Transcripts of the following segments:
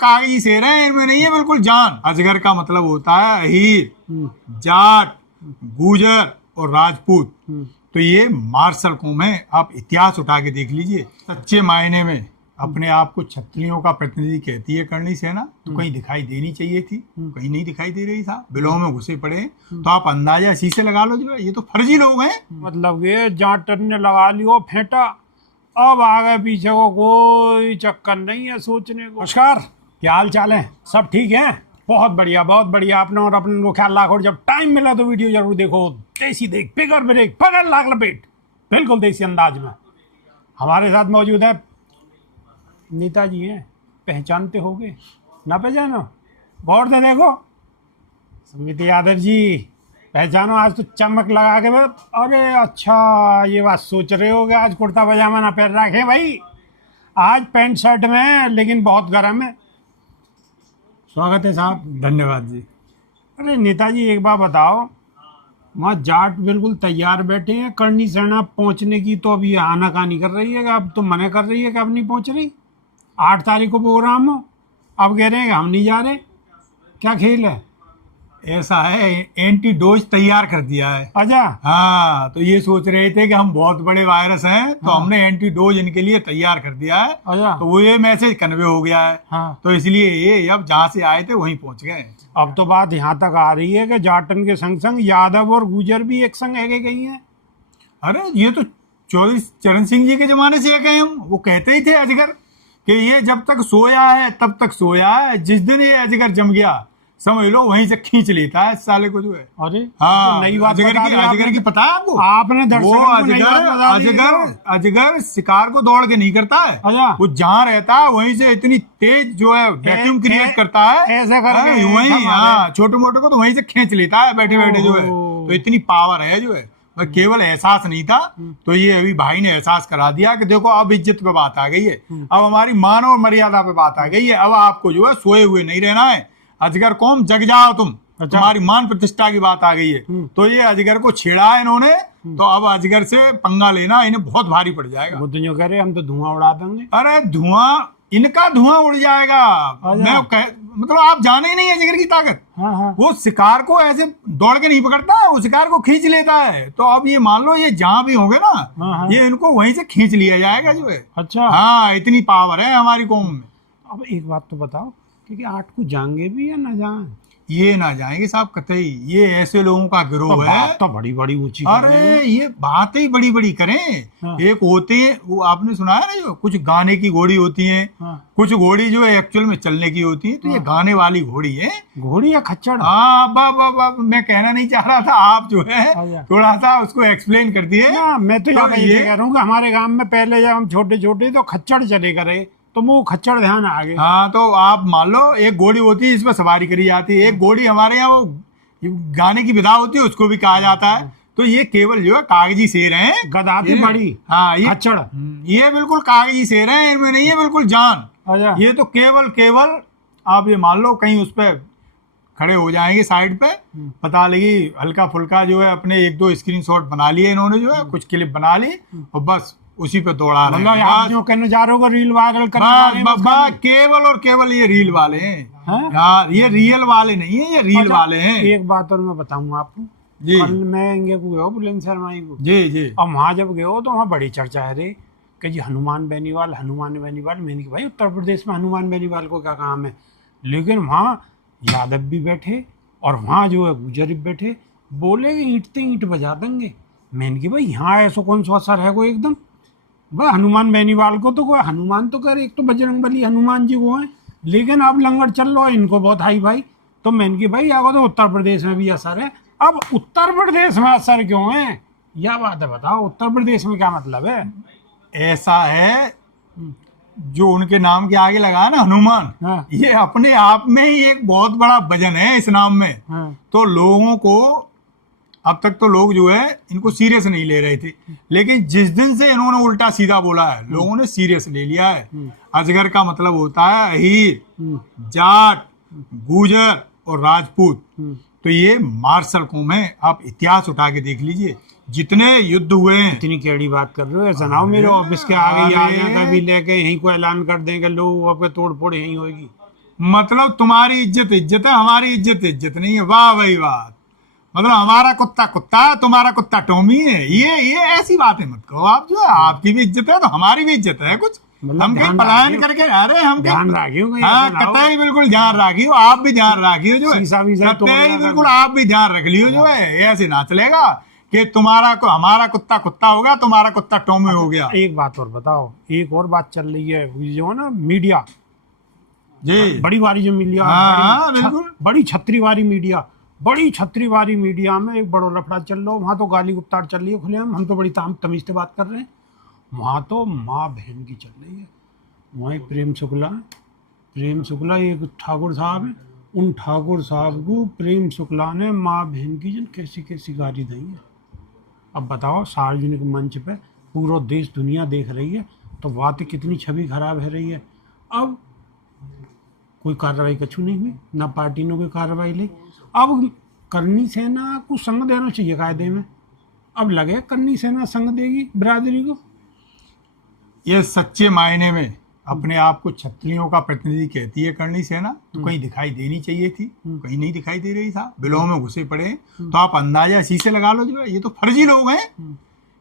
कागजी शेर हैं, इनमें नहीं है बिल्कुल जान। अजगर का मतलब होता है अहीर, जाट, गुजर और राजपूत। तो ये मार्शल कौम है। आप इतिहास उठा के देख लीजिए। सच्चे मायने में अपने आप को क्षत्रियों का प्रतिनिधि कहती है करणी सेना, तो कहीं दिखाई देनी चाहिए थी, कहीं नहीं दिखाई दे रही था, बिलों में घुसे पड़े हैं। तो आप अंदाजा इसी से लगा लो जो है ये तो फर्जी लोग हैं। मतलब ये जाट ने लगा लियो फेंटा, अब आगे पीछे को कोई चक्कर नहीं है सोचने को। नमस्कार, क्या हाल चाल है? सब ठीक है? बहुत बढ़िया, बहुत बढ़िया। अपने और अपने को ख्याल रखो। जब टाइम मिला तो वीडियो जरूर देखो। देसी देख, फिगर ब्रेक, पकड़ लाग लपेट, बिल्कुल देसी अंदाज में। हमारे साथ मौजूद है नेताजी हैं, पहचानते होगे ना? पहचानो, गौर से देखो। सुमित यादव जी, पहचानो। आज तो चमक लगा के अरे अच्छा, ये बात सोच रहे होगे आज कुर्ता पजामा ना पहन रखे भाई, आज पैंट शर्ट में है, लेकिन बहुत गर्म है। स्वागत है साहब। धन्यवाद जी। अरे नेताजी, एक बात बताओ, वहाँ जाट बिल्कुल तैयार बैठे हैं करणी सेना पहुँचने की, तो अभी आनाकानी कर रही है कि अब तो मना कर रही है कि अब नहीं पहुँच रही। 8 तारीख को प्रोग्राम हो, अब कह रहे हैं कि हम नहीं जा रहे। क्या खेल है? ऐसा है, एंटी डोज तैयार कर दिया है। अच्छा। हाँ, तो ये सोच रहे थे कि हम बहुत बड़े वायरस हैं, तो हमने एंटी डोज इनके लिए तैयार कर दिया है। अच्छा। तो वो ये मैसेज कन्वे हो गया है। हाँ। तो इसलिए ये अब जहाँ से आए थे वहीं पहुंच गए। अब तो बात यहाँ तक आ रही है कि जाटन के संग संग यादव और गुजर भी एक संग है गई हैं। अरे ये तो चौधरी चरण सिंह जी के जमाने से गए हम। वो कहते ही थे अजगर कि ये जब तक सोया है तब तक सोया है, जिस दिन ये अजगर जम गया समझ लो वहीं से खींच लेता है इस साले को जो है। अरे हाँ, तो नई बात अजगर की पता है आपको? आपने वो अजगर शिकार को दौड़ के नहीं करता है। अच्छा। वो जहाँ रहता है वहीं से इतनी तेज जो है वैक्यूम क्रिएट करता है, ऐसा करके वहीं हाँ छोटे मोटे को तो वहीं से खींच लेता है बैठे बैठे जो है। तो इतनी पावर है जो है। केवल एहसास नहीं था, तो ये अभी भाई ने एहसास करा दिया कि देखो अब इज्जत पे बात आ गई है, अब हमारी मान और मर्यादा पे बात आ गई है। अब आपको जो है सोए हुए नहीं रहना है। अजगर कौम जग जाओ तुम, तुम्हारी मान प्रतिष्ठा की बात आ गई है। तो ये अजगर को छेड़ा है इन्होंने, तो अब अजगर से पंगा लेना इन्हें बहुत भारी पड़ जाएगा। वो तो जो कह रहे हम तो धुआं उड़ा देंगे। अरे धुआं, इनका धुआं उड़ जाएगा। मतलब आप जाने ही नहीं अजगर की ताकत। हाँ हाँ। वो शिकार को ऐसे दौड़ के नहीं पकड़ता है, वो शिकार को खींच लेता है। तो अब ये मान लो ये जहाँ भी होंगे ना, हाँ। ये इनको वहीं से खींच लिया जाएगा जो है। अच्छा। हाँ, इतनी पावर है हमारी कौम में। अब एक बात तो बताओ कि 8 को जाएंगे भी या ना जाएं? ये ना जाएंगे साहब कतई। ये ऐसे लोगों का गिरोह तो है। बात तो बड़ी बड़ी ऊंची। अरे ये बातें ही बड़ी बड़ी करें। हाँ। एक होते हैं, वो आपने सुना है ना, जो कुछ गाने की घोड़ी होती है। हाँ। कुछ घोड़ी जो है एक्चुअल में चलने की होती है। तो ये गाने वाली घोड़ी है। घोड़ी या खच्चड़? हाँ, मैं कहना नहीं चाह रहा था, आप जो है थोड़ा सा उसको एक्सप्लेन कर दिए। मैं तो ये कह रहा हूँ कि हमारे गांव में पहले जब हम छोटे छोटे तो खच्चड़ चले करे, तो वो खच्चड़ ध्यान आ गए। हाँ, तो आप मान लो एक घोड़ी होती है, इस पर सवारी करी जाती है। एक घोड़ी हमारे यहाँ वो गाने की विधा होती है, उसको भी कहा जाता है। तो ये केवल जो है कागजी शेर हैं। गधा थी बड़ी। हाँ, ये खच्चड़, ये बिल्कुल कागजी शेर हैं, इनमें नहीं है बिल्कुल जान। अच्छा। ये तो केवल आप ये मान लो कहीं उस पे खड़े हो जाएंगे साइड पे, पता लगी हल्का फुल्का जो है अपने 1-2 स्क्रीनशॉट बना लिए इन्होंने, जो है कुछ क्लिप बना ली और बस उसी पे दौड़ा रहे हैं। आप जो कहने जा रहे हो रील वायरल केवल और केवल ये रील वाले हैं यार। ये रियल वाले नहीं है, ये रील वाले हैं। एक बात और मैं बताऊंगा आपको जी। कल मैं इंगे को गया बुलंदशहर को। जी जी। और वहाँ जब गए हो तो वहाँ बड़ी चर्चा है रे कि जी हनुमान बेनीवाल। मैंने कहा भाई उत्तर प्रदेश में हनुमान बेनीवाल को क्या काम है? लेकिन वहाँ यादव भी बैठे और वहाँ जो है गुजर भी बैठे, बोले ईंटते ईंट बजा देंगे। मैंने कहा भाई यहाँ ऐसा कौन सा असर है? कोई एकदम भाई हनुमान बेनीवाल को तो कोई हनुमान तो कर, एक तो बजरंग बली हनुमान जी वो हैं, लेकिन अब लंगर चल रहा है इनको बहुत हाई भाई। तो मैंने कहा भाई आगे तो उत्तर प्रदेश में भी असर है। अब उत्तर प्रदेश में असर क्यों है? यह बात है, बताओ उत्तर प्रदेश में क्या मतलब है? ऐसा है, जो उनके नाम के आगे लगा ना हनुमान, हाँ। ये अपने आप में ही एक बहुत बड़ा वजन है इस नाम में। हाँ। तो लोगों को अब तक तो लोग जो है इनको सीरियस नहीं ले रहे थे, लेकिन जिस दिन से इन्होंने उल्टा सीधा बोला है लोगों ने सीरियस ले लिया है। अजगर का मतलब होता है अहीर, जाट, गुजर और राजपूत। तो ये मार्शल कौम है। आप इतिहास उठा के देख लीजिए, जितने युद्ध हुए हैं। इतनी केड़ी बात कर रहे हो? ऐसा ना हो मेरे ऑफिस के आगे ही आ जाए, कभी लेके यहीं को ऐलान कर दें कि लोग अब तोड़ फोड़ यहीं होगी। मतलब तुम्हारी इज्जत इज्जत है, हमारी इज्जत इज्जत नहीं है। वाह भाई वाह। मतलब हमारा कुत्ता कुत्ता है, तुम्हारा कुत्ता टॉमी है। ये ऐसी बातें मत कहो आप। जो है आपकी भी इज्जत है तो हमारी भी इज्जत है कुछ। मतलब हम कहीं ध्यान पलायन रखियो। करके, अरे हम ध्यान कहीं, रखियो कहीं हाँ ऐसा ना हो। कतई बिल्कुल ध्यान रखियो, आप भी ध्यान रखियो जो है, शीशा वीसा तोड़ कतई ना बिल्कुल करना। आप भी ध्यान रख लियो जो है। ऐसे ना चलेगा कि तुम्हारा को हमारा कुत्ता कुत्ता हो गया, तुम्हारा कुत्ता टॉमी हो गया। एक बात और बताओ, एक और बात चल रही है, ये जो है ना मीडिया, जी बड़ी वाली जो मीडिया, हाँ, बिल्कुल। बड़ी छतरी वाली मीडिया, बड़ी छतरी वाली मीडिया में एक बड़ा लफड़ा चल रहा है। वहाँ तो गाली गुप्तार चल रही है खुलेआम, हम तो बड़ी तमीज से बात कर रहे हैं। वहाँ तो माँ बहन की चल रही है। वहाँ एक प्रेम शुक्ला है, प्रेम शुक्ला एक ठाकुर साहब है, उन ठाकुर साहब को प्रेम शुक्ला ने माँ बहन की जन कैसी कैसी गाली दी है। अब बताओ, सार्वजनिक मंच पे पूरा देश दुनिया देख रही है, तो बात कितनी छवि खराब है रही है। अब कोई कार्रवाई कछु नहीं हुई, ना पार्टी ने कोई कार्रवाई ली। अब करनी सेना को संग देना चाहिए कायदे में। अब लगे करनी सेना संग देगी बिरादरी को। ये सच्चे मायने में अपने आप को क्षत्रियों का प्रतिनिधि कहती है करनी सेना, तो कहीं दिखाई देनी चाहिए थी, कहीं नहीं दिखाई दे रही था। बिलों में घुसे पड़े हैं। तो आप अंदाजा इसी से लगा लो जो है, ये तो फर्जी लोग हैं,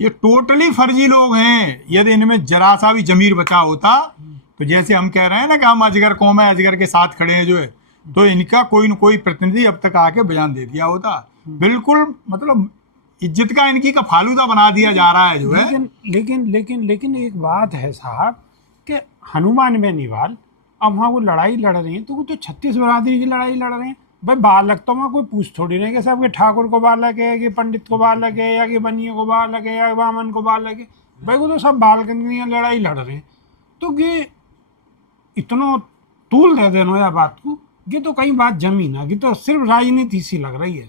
ये टोटली फर्जी लोग हैं। यदि इनमें जरा सा भी जमीर बचा होता, तो जैसे हम कह रहे हैं ना कि हम अजगर कौम है, अजगर के साथ खड़े हैं जो है, तो इनका कोई न कोई प्रतिनिधि अब तक आके बयान दे दिया होता। बिल्कुल मतलब इज्जत का इनकी का फालूदा बना दिया जा रहा है जो है। लेकिन लेकिन लेकिन लेकिन एक बात है साहब कि हनुमान बेनीवाल अब वहाँ वो लड़ाई लड़ रही हैं, तो वो तो 36 बिरादरी की लड़ाई लड़ रहे हैं भाई। बालक तो वहाँ कोई पूछ थोड़ी नहीं कि सब के ठाकुर को बालक है, कि पंडित को बालक है, या कि बनिए को बालक है, या वामन को बालक है। भाई वो तो सब बाल कन्हैया लड़ाई लड़ रहे हैं। तो ये इतना तूल दे देना या बात को, ये तो कहीं बात जमी ना, कि तो सिर्फ राजनीति सी लग रही है।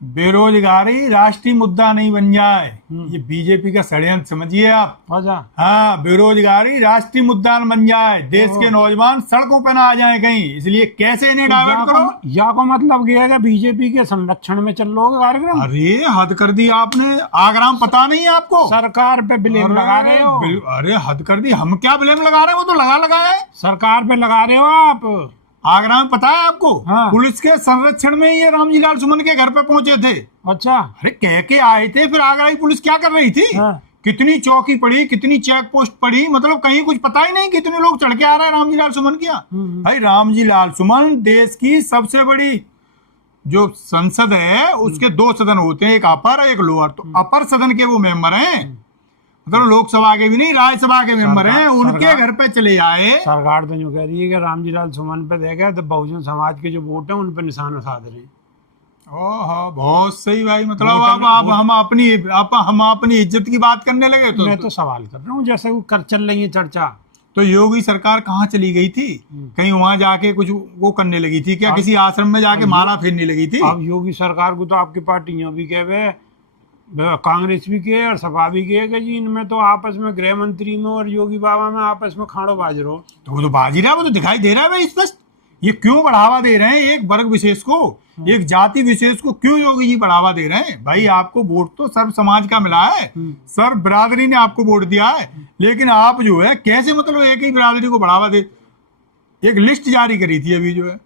बेरोजगारी राष्ट्रीय मुद्दा नहीं बन जाए, ये बीजेपी का षड्यंत्र समझिए आप। वजह हाँ, बेरोजगारी राष्ट्रीय मुद्दा न बन जाए, देश के नौजवान सड़कों पर ना आ जाए कहीं, इसलिए कैसे इन्हें डाइवर्ट करो। या को मतलब ये है कि बीजेपी के संरक्षण में चल रहा कार्यक्रम। अरे हद कर दी आपने, आगराम पता नहीं है आपको? सरकार पे ब्लेम लगा रहे हो। अरे हद कर दी, हम क्या ब्लेम लगा रहे हैं, वो तो लगा है। सरकार पे लगा रहे हो आप। आगरा में पता है आपको? हाँ। पुलिस के संरक्षण में ये रामजी लाल सुमन के घर पे पहुंचे थे। अच्छा। अरे कह के आए थे, फिर आगरा की पुलिस क्या कर रही थी? हाँ। कितनी चौकी पड़ी, कितनी चेक पोस्ट पड़ी, मतलब कहीं कुछ पता ही नहीं कितने लोग चढ़ के आ रहे हैं रामजी लाल सुमन किया। भाई रामजी लाल सुमन देश की सबसे बड़ी जो संसद है, उसके 2 सदन होते हैं, एक अपर एक लोअर। तो अपर सदन के वो मेंबर हैं, मतलब लोकसभा के भी नहीं, राज्यसभा के मेंबर हैं। उनके घर पे चले आए। सरकार तो जो कह रही है कि रामजी लाल सुमन पे देखे तो बहुजन समाज के जो वोट है उन पे निशाना साध रहे हैं। ओह बहुत सही भाई, मतलब आप हम अपनी इज्जत की बात करने लगे। तो मैं तो सवाल कर रहा हूँ, जैसे वो कर चल रही है चर्चा, तो योगी सरकार कहाँ चली गई थी? कहीं वहां जाके कुछ वो करने लगी थी क्या? किसी आश्रम में जाके माला फेरने लगी थी? अब योगी सरकार को तो आपकी पार्टियां भी कहे, कांग्रेस भी के और सपा भी के कि जी इनमें तो आपस में गृह मंत्री में और योगी बाबा में आपस में खाड़ो बाज रहो। तो वो तो बाजी रहा है, वो तो दिखाई दे रहा है भाई स्पष्ट। ये क्यों बढ़ावा दे रहे हैं एक वर्ग विशेष को, एक जाति विशेष को क्यों योगी जी बढ़ावा दे रहे हैं? भाई आपको वोट तो सर्व समाज का मिला है, सर्व बिरादरी ने आपको वोट दिया है, लेकिन आप जो है कैसे मतलब एक ही बिरादरी को बढ़ावा दे। एक लिस्ट जारी करी थी अभी जो है,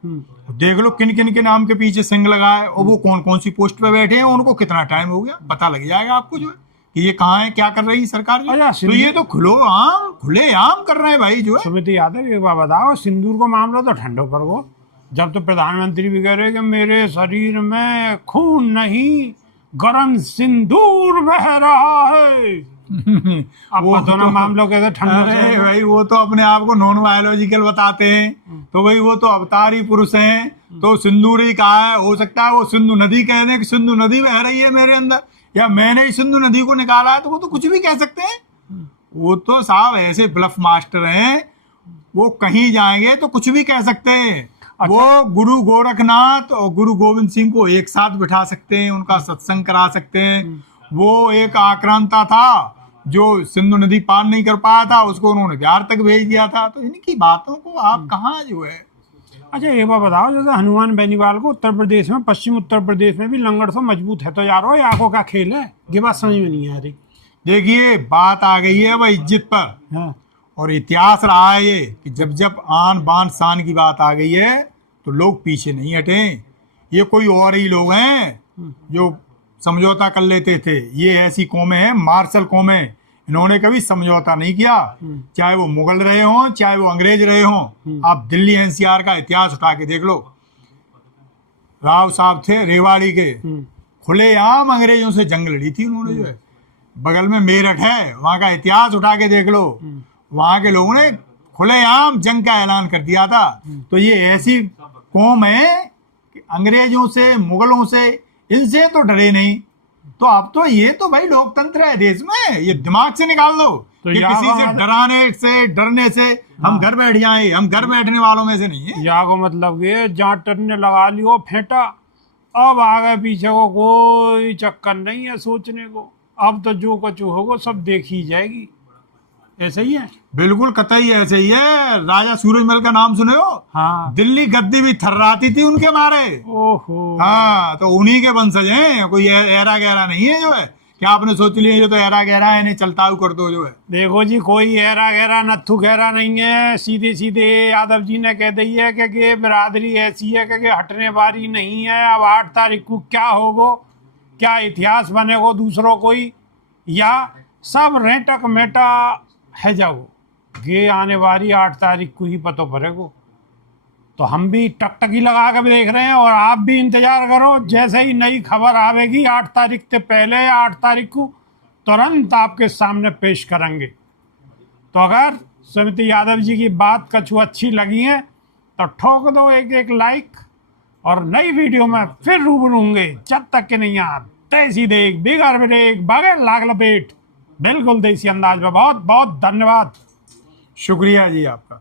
देख लो किन किन के नाम के पीछे सिंग लगा है और वो कौन कौन सी पोस्ट पे बैठे हैं, उनको कितना टाइम हो गया, पता लग जाएगा आपको जो है कि ये कहाँ है, क्या कर रही है सरकार जो है। तो ये तो खुले आम कर रहे हैं भाई जो है। सुमित यादव एक बात बताओ, सिंदूर को मामला तो ठंडो पर गो, जब तो प्रधानमंत्री भी कह रहे कि मेरे शरीर में खून नहीं गरम सिंदूर बह रहा है। अब दोनों मामलों के ठंडे। अरे भाई वो तो अपने आप को नॉन बायोलॉजिकल बताते हैं, तो भाई वो तो अवतारी पुरुष हैं, तो सिंदूर ही कहा है। हो सकता है वो सिंधु नदी कह दें कि सिंधु नदी बह रही है मेरे अंदर, या मैंने ही सिंधु नदी को निकाला है, तो वो तो कुछ भी कह सकते हैं। वो तो साहब ऐसे ब्लफ मास्टर हैं, वो कहीं जाएंगे तो कुछ भी कह सकते हैं। अच्छा। वो गुरु गोरखनाथ और गुरु गोविंद सिंह को एक साथ बिठा सकते हैं, उनका सत्संग करा सकते हैं। वो एक आक्रांता था जो सिंधु नदी पार नहीं कर पाया था, उसको उन्होंने बिहार तक भेज दिया था। तो इनकी बातों को आप कहाँ जो है। अच्छा एक बात बताओ, जैसे हनुमान बेनीवाल को उत्तर प्रदेश में, पश्चिम उत्तर प्रदेश में भी लंगड़ से मजबूत है, तो यार ये आंखों का खेल है, ये बात समझ में नहीं आ रही। देखिए बात आ गई है भाई इज्जत पर। हाँ। और इतिहास रहा है ये कि जब जब आन बान शान की बात आ गई है तो लोग पीछे नहीं हटे। ये कोई और ही लोग हैं जो समझौता कर लेते थे। ये ऐसी कौमें हैं, मार्शल कौमें, इन्होंने कभी समझौता नहीं किया, चाहे वो मुगल रहे हों चाहे वो अंग्रेज रहे हों। आप दिल्ली एनसीआर का इतिहास उठा के देख लो, राव साहब थे रेवाड़ी के, खुलेआम अंग्रेजों से जंग लड़ी थी उन्होंने जो है। बगल में मेरठ है, वहाँ का इतिहास उठा के देख लो, वहाँ के लोगों ने खुलेआम जंग का ऐलान कर दिया था। तो ये ऐसी कौम है कि अंग्रेजों से मुगलों से इनसे तो डरे नहीं। तो अब तो ये तो भाई लोकतंत्र है देश में, ये दिमाग से निकाल दो तो कि किसी से डरने से हम घर बैठ जाए, हम घर बैठने वालों में से नहीं है। या को मतलब ये जहाँ टन्ने लगा लियो फेंटा, अब आगे पीछे को कोई चक्कर नहीं है सोचने को। अब तो जो कुछ होगा सब देखी जाएगी। ऐसे ही है, बिल्कुल कतई ऐसे ही है। राजा सूरजमल का नाम सुने हो? हाँ। दिल्ली गद्दी भी थर्राती थी उनके मारे। ओहो। हाँ, तो उन्हीं के वंशज हैं, कोई ऐरा गहरा नहीं है जो है। क्या आपने सोच लिया जो तो ऐरा गहरा है इन्हें चलताऊ कर दो जो है? देखो जी, कोई ऐरा गहरा नत्थु गहरा नहीं है। सीधे सीधे यादव जी ने कह दी है कि बिरादरी ऐसी है कि हटने वाली नहीं है। अब 8 तारीख को क्या होगो, क्या इतिहास बनेगो दूसरों कोई, या सब रेटक मेटा है जाओ। ये आने वाली 8 तारीख को ही पता पड़ेगो। तो हम भी टकटकी लगा कर देख रहे हैं और आप भी इंतजार करो। जैसे ही नई खबर आवेगी 8 तारीख से पहले या 8 तारीख को तुरंत आपके सामने पेश करेंगे। तो अगर सुमित यादव जी की बात कछु अच्छी लगी है तो ठोक दो एक लाइक, और नई वीडियो में फिर रूबरू होंगे। जब तक के नहीं यार तैसी देख बिगाड़ ब्रेक बगैर लाग लपेट, बिल्कुल देसी अंदाज में। बहुत बहुत धन्यवाद, शुक्रिया जी आपका।